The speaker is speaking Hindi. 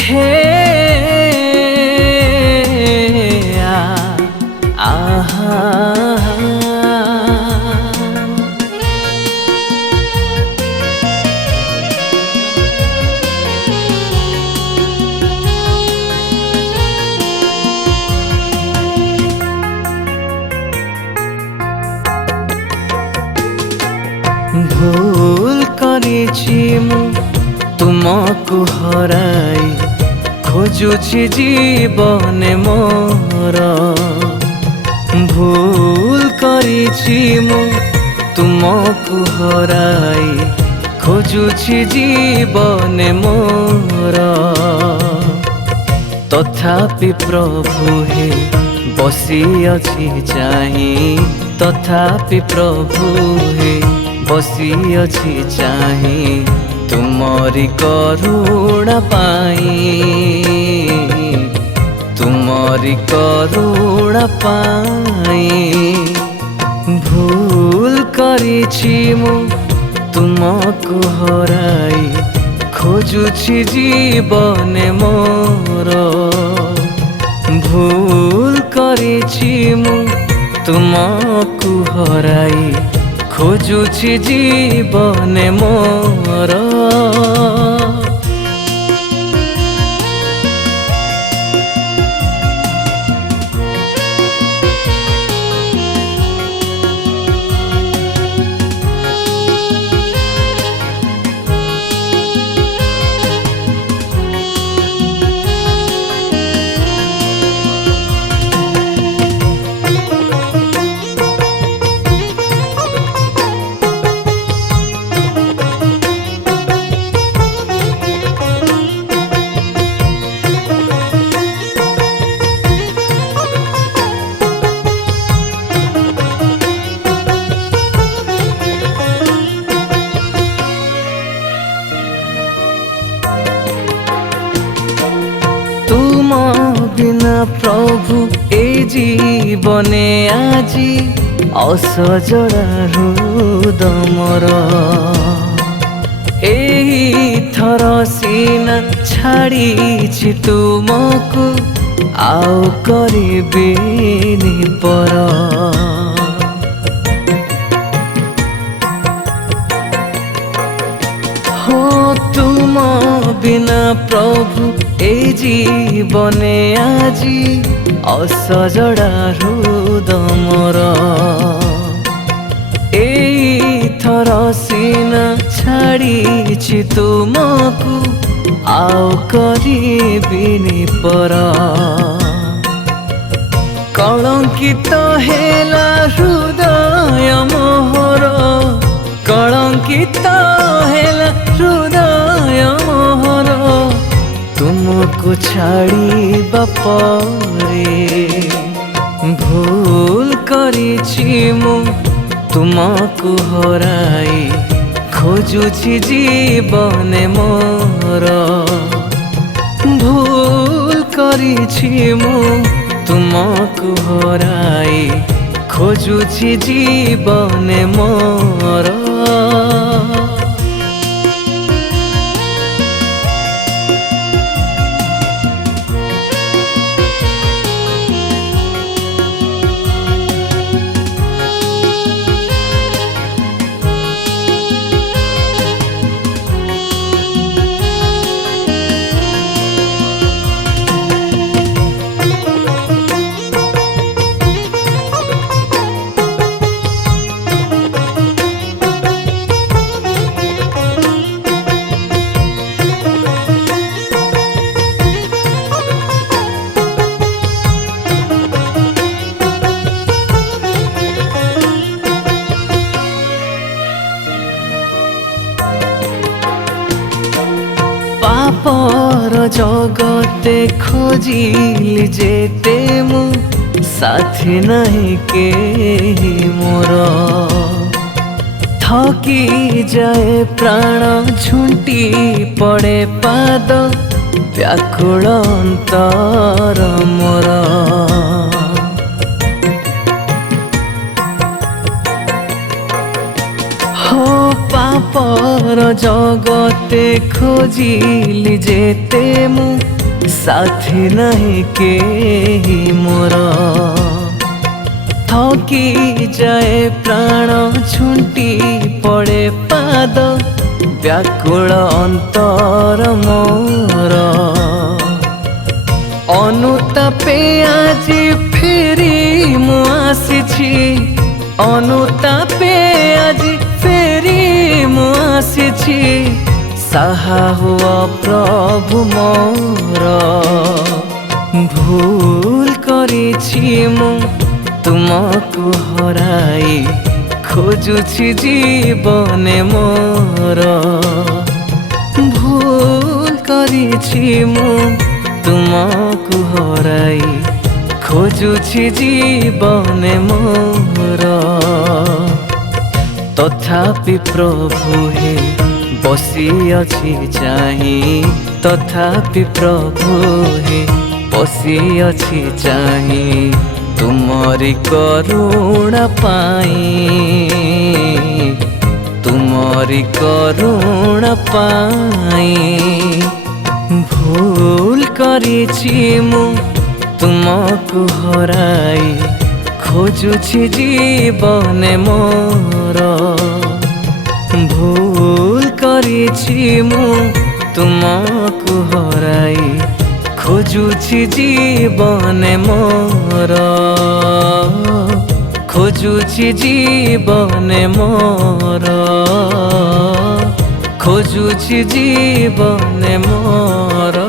हे आहा भूल करिछि मु तुमको हराई खोजुछि जीवन मोर भूल करिछि मु तुमको हराई खोजुछि जीवन मोर तथापि प्रभु हे बसी अछि चाहि तथापि प्रभु हे बसी अछि चाहि तुमरी करुणा पाई तुमरी करुणा पाई भूल करिछि मु तुमको हराई खोजुछि जीवन मोर भूल करिछि मु तुमको हराई खोजुछि जीवन मोर बिना प्रभु ए जीवने आजी असजड़ा हृद मोर एही थर सीना छाड़ी तुमको आउ करिबिनी पर हो तुम बिना प्रभु ए जीवने आजी असजड़ा हृद मोर एई थर सीना छाड़ी तुमको आउ करिबिनी पर कलंकित हेला हृदय मोहर कलंकित हेला हृदय मोहर तुमको छाड़ी बापरे भूल करिछि मु तुमको हराई खोजुछि जीवन मोर भूल करिछि मु तुमको हराई खोजुछि जीवन मोर पापर जगते खोजिली जेते मु साथी नहीं के मोर थकी जाए प्राण झुंटी पड़े पाद व्याकुल अंतर मोर हो पाप जगते खोजिली जेते मु साथी नहीं के मोर थकी जाए प्राण छुंटी पड़े पाद व्याकुल अंतर मोर अनुतापे आज फेरी मु आसीछि अनुतापे आज फेरी मु आसीछि साहा हुआ प्रभु मोर भूल करिछि मु तुमको हराई खोजुछि जीवने मोर भूल करिछि मु तुमको हराई खोजुछि जीवने मोर तथापि प्रभु हे बसी अछि चाहि तथापि प्रभु हे बसी अछि चाहि तुमरी करुणा पाई तुमरी करुणा पाई भूल करिछि मु तुमको हराई खोजुछि जीवने मोर भूल करिछि मु तुमको हराई खोजुछि जीवने मोर खोजुछि जीवने मोर खोजुछि जीवने मोर।